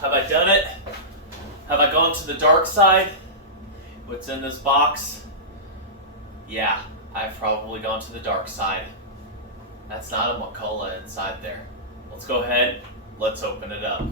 Have I done it? Have I gone to the dark side? What's in this box? Yeah, I've probably gone to the dark side. That's not a McCullough inside there. Let's go ahead, let's open it up.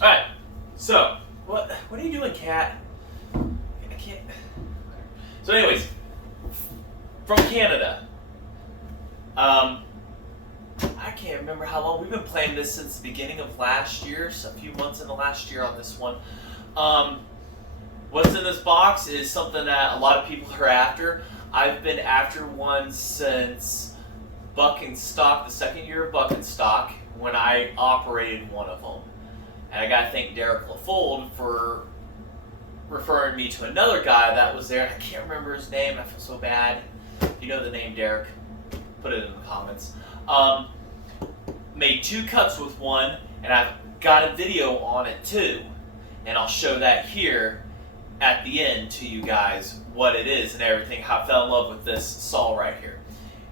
Alright, so, what are you doing, cat? I can't. So anyways, from Canada. I can't remember how long. We've been playing this since the beginning of last year, so a few months in the last year on this one. What's in this box is something that a lot of people are after. I've been after one since Buck and Stock, the second year of Buck and Stock, when I operated one of them. And I gotta thank Derek LaFold for referring me to another guy that was there. I can't remember his name. I feel so bad. If you know the name Derek, put it in the comments. Made 2 cuts with one, and I've got a video on it too. And I'll show that here at the end to you guys, what it is and everything, how I fell in love with this saw right here.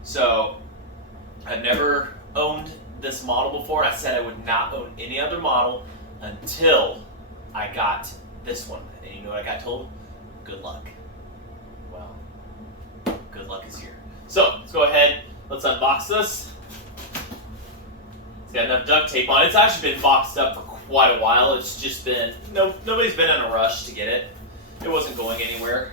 So, I've never owned this model before. I said I would not own any other model until I got this one. And you know what I got told? Good luck. Well, good luck is here. So, let's go ahead, let's unbox this. It's got enough duct tape on it. It's actually been boxed up for quite a while. It's just been, nobody's been in a rush to get it. It wasn't going anywhere.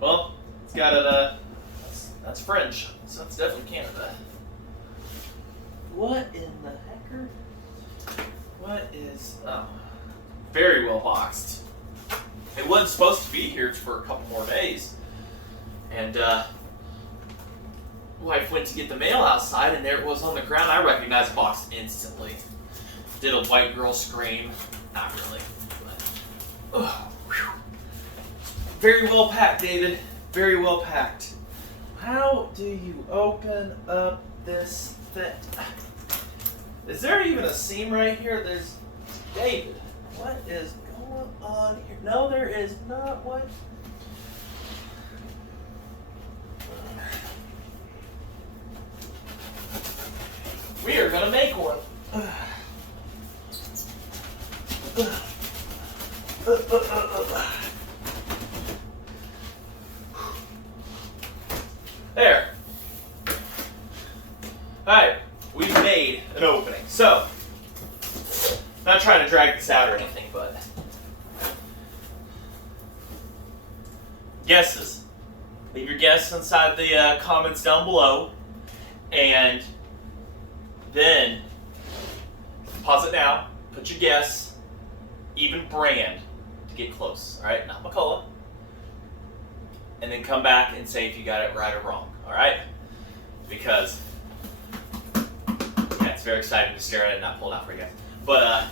Well, it's got a, that's French, so it's definitely Canada. What in the hecker? What is, oh, very well boxed. It wasn't supposed to be here for a couple more days. And, wife went to get the mail outside, and there it was on the ground. I recognized the box instantly. Did a white girl scream. Not really. But, very well packed, David. Very well packed. How do you open up this thing? Is there even a seam right here? There's, David, what is going on here? No, there is not. What? We are gonna make one. There. Alright, we've made an opening. So, not trying to drag this out or anything, but guesses. Leave your guesses inside the comments down below, and then pause it now, put your guess, even brand to get close, all right? Not McCullough. And then come back and say if you got it right or wrong, all right? Because, yeah, it's very exciting to stare at it and not pull it out for you guys. But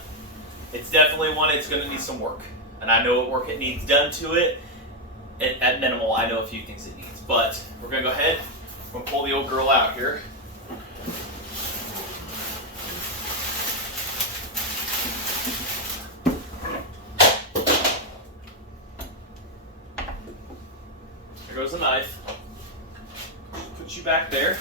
it's definitely one, it's gonna need some work. And I know what work it needs done to it. At minimal, I know a few things it needs. But we're gonna go ahead, we're gonna pull the old girl out here. There goes a knife. Put you back there.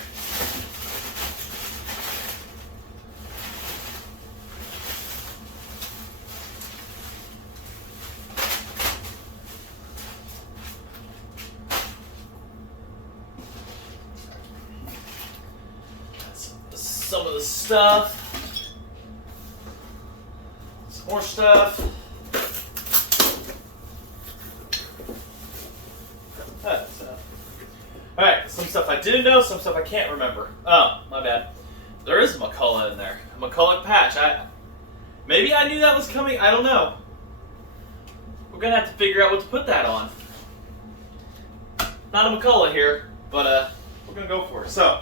That's some of the stuff. Some more stuff. Alright, some stuff I do know, some stuff I can't remember. Oh, my bad. There is a McCullough in there. A McCullough patch. Maybe I knew that was coming. I don't know. We're going to have to figure out what to put that on. Not a McCullough here, but we're going to go for it. So,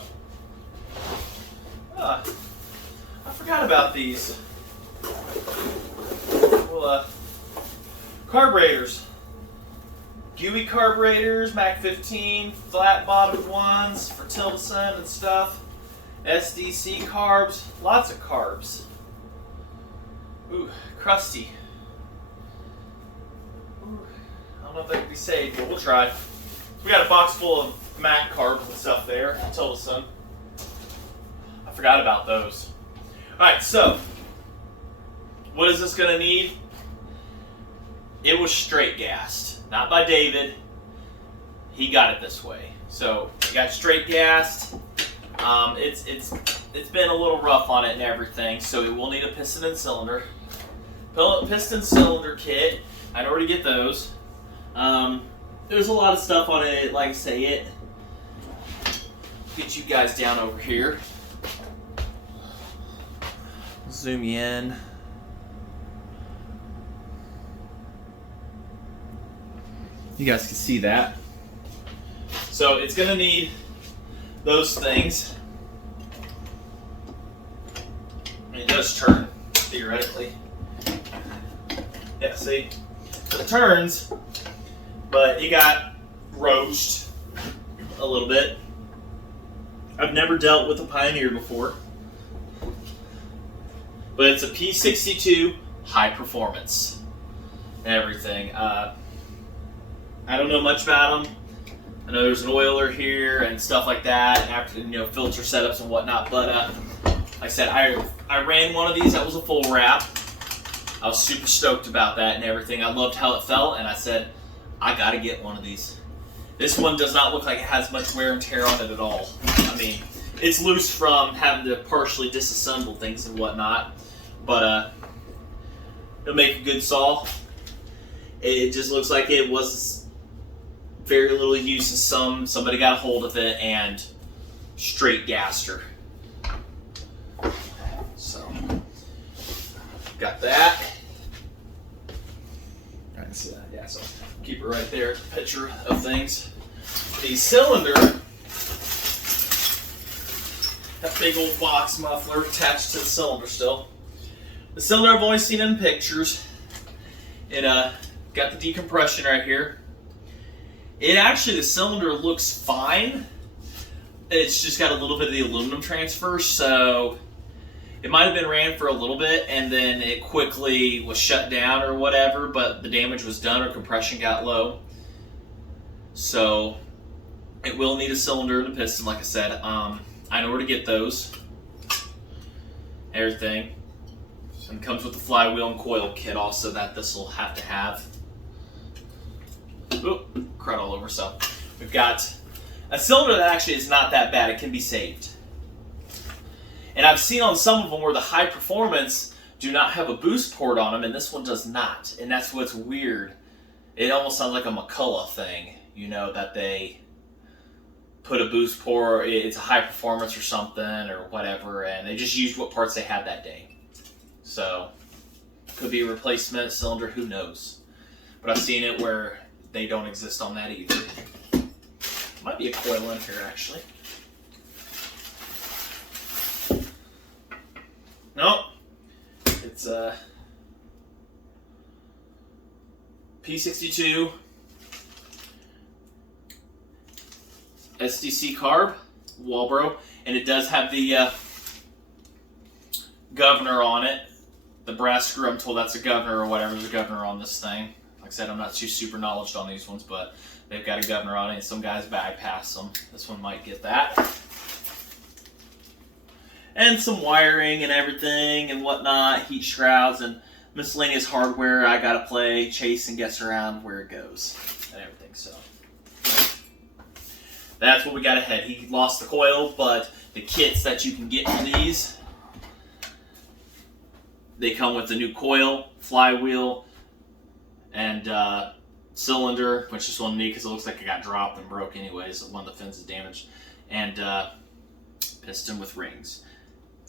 I forgot about these. Well, carburetors. GUI carburetors, Mac 15, flat bottomed ones for Tildeson and stuff. SDC carbs, lots of carbs. Ooh, crusty. Ooh, I don't know if that can be saved, but we'll try. We got a box full of Mac carbs and stuff there, Tildeson. I forgot about those. Alright, so, what is this going to need? It was straight gassed, not by David. He got it this way. So, it got straight gassed. It's been a little rough on it and everything, so it will need a piston and cylinder. Piston cylinder kit. I know where to get those. There's a lot of stuff on it, like I say, get you guys down over here. Zoom you in. You guys can see that. So it's going to need those things. And it does turn, theoretically. Yeah, see? It turns, but it got roached a little bit. I've never dealt with a Pioneer before. But it's a P62 High Performance and everything. I don't know much about them. I know there's an oiler here and stuff like that, and after, filter setups and whatnot. But like I said, I ran one of these that was a full wrap. I was super stoked about that and everything. I loved how it felt, and I said, I gotta get one of these. This one does not look like it has much wear and tear on it at all. I mean, it's loose from having to partially disassemble things and whatnot, but it'll make a good saw. It just looks like it was very little use in somebody got a hold of it and straight gassed her. So, got that. I can see that, yeah, so keep it right there, picture of things. The cylinder, that big old box muffler attached to the cylinder still. The cylinder I've only seen in pictures. It got the decompression right here. It actually, the cylinder looks fine. It's just got a little bit of the aluminum transfer, so it might have been ran for a little bit and then it quickly was shut down or whatever, but the damage was done or compression got low. So it will need a cylinder and a piston, like I said. I know where to get those. Everything. And it comes with the flywheel and coil kit also that this will have to have. Oop, crud all over. So we've got a cylinder that actually is not that bad. It can be saved. And I've seen on some of them where the High Performance do not have a boost port on them, and this one does not. And that's what's weird. It almost sounds like a McCullough thing, that they put a boost port, it's a High Performance or something or whatever, and they just used what parts they had that day. So, could be a replacement cylinder, who knows. But I've seen it where they don't exist on that either. Might be a coil in here, actually. Nope. It's a P62 SDC carb, Walbro, and it does have the governor on it. The brass screw, I'm told that's a governor or whatever. There's a governor on this thing. Like I said, I'm not too super knowledgeable on these ones, but they've got a governor on it. Some guys bypass them. This one might get that. And some wiring and everything and whatnot, heat shrouds and miscellaneous hardware I gotta play, chase and guess around where it goes and everything. So that's what we got ahead. He lost the coil, but the kits that you can get for these, they come with the new coil, flywheel, and cylinder, which is one neat because it looks like it got dropped and broke anyways. One of the fins is damaged, and piston with rings.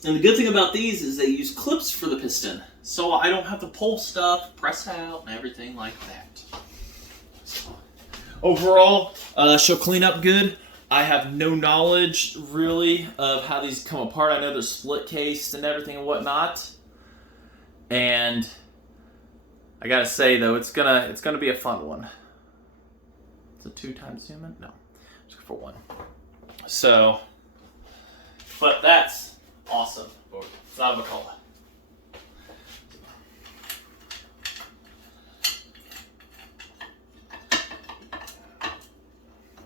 And the good thing about these is they use clips for the piston, so I don't have to pull stuff, press out, and everything like that. So, overall, she'll clean up good. I have no knowledge, really, of how these come apart. I know they're split cased and everything and whatnot. And I gotta say, though, it's gonna be a fun one. Is it 2 times zoom in? No, just for 1. So, but that's awesome. It's not a McCullough.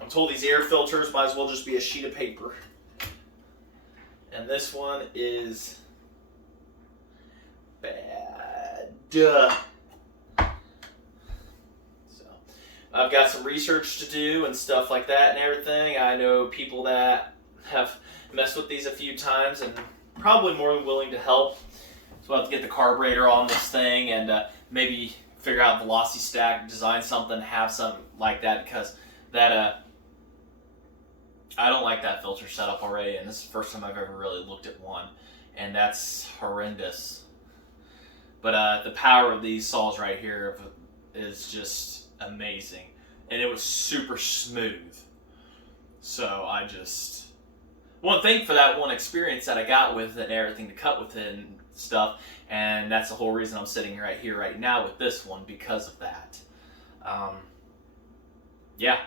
I'm told these air filters might as well just be a sheet of paper. And this one is bad. Duh. So, I've got some research to do and stuff like that and everything. I know people that have messed with these a few times and probably more than willing to help. So I'll have to get the carburetor on this thing and maybe figure out velocity stack, design something, have something like that, because that I don't like that filter setup already, and this is the first time I've ever really looked at one, and that's horrendous. But the power of these saws right here is just amazing, and it was super smooth. So I just want to thank for that one experience that I got with it and everything to cut with it and stuff, and that's the whole reason I'm sitting right here right now with this one, because of that. Yeah,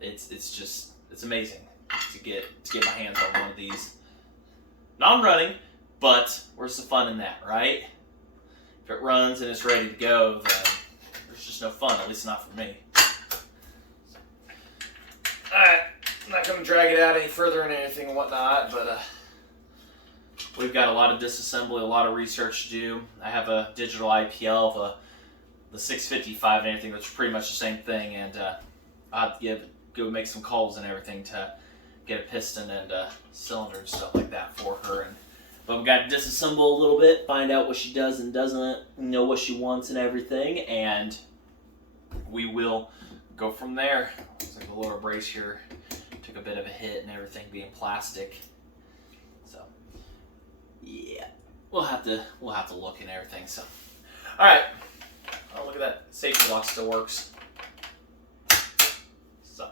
it's amazing to get my hands on one of these. Non-running, but where's the fun in that, right? If it runs and it's ready to go, then there's just no fun, at least not for me. Alright, I'm not going to drag it out any further and anything and whatnot, but we've got a lot of disassembly, a lot of research to do. I have a digital IPL of the 655 and everything, which is pretty much the same thing, and I'll have to go make some calls and everything to get a piston and cylinder and stuff like that for her. But we've got to disassemble a little bit, find out what she does and doesn't, know what she wants and everything, and we will go from there. Looks like the lower brace here took a bit of a hit and everything being plastic. So yeah, we'll have to look and everything. So all right, oh, look at that, safety lock still works. So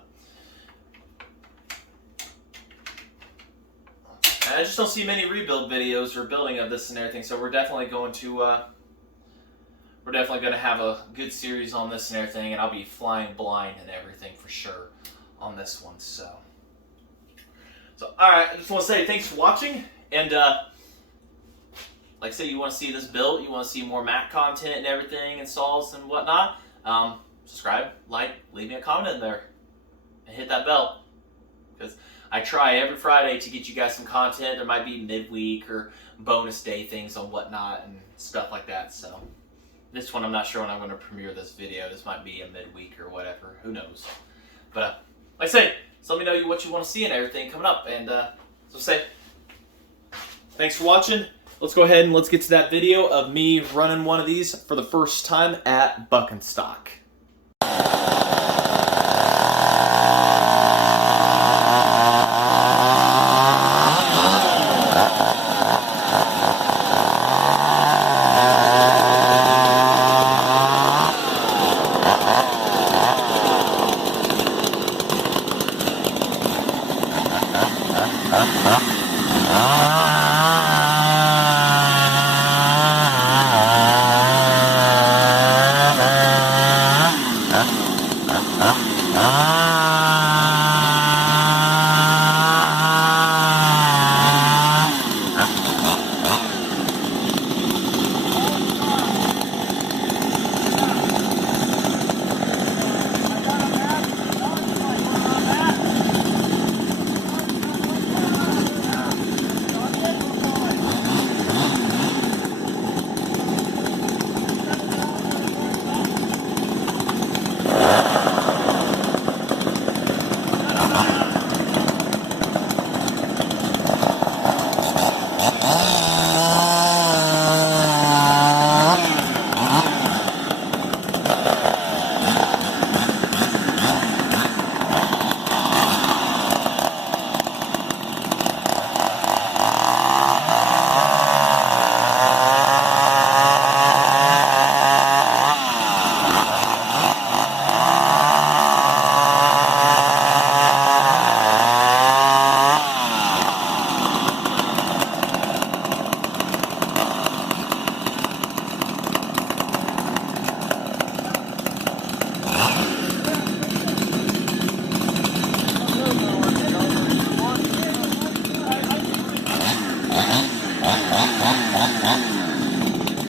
I just don't see many rebuild videos or building of this and everything, so we're definitely going to have a good series on this and everything, and I'll be flying blind and everything for sure on this one. So all right, I just want to say thanks for watching, and like I said, you want to see this built, you want to see more Mac content and everything, installs and whatnot, subscribe, like, leave me a comment in there, and hit that bell, because I try every Friday to get you guys some content. There might be midweek or bonus day things on whatnot and stuff like that. So this one, I'm not sure when I'm going to premiere this video. This might be a midweek or whatever. Who knows? But like I say, so let me know what you want to see and everything coming up. And so say, thanks for watching. Let's go ahead and let's get to that video of me running one of these for the first time at Buckenstock. Ah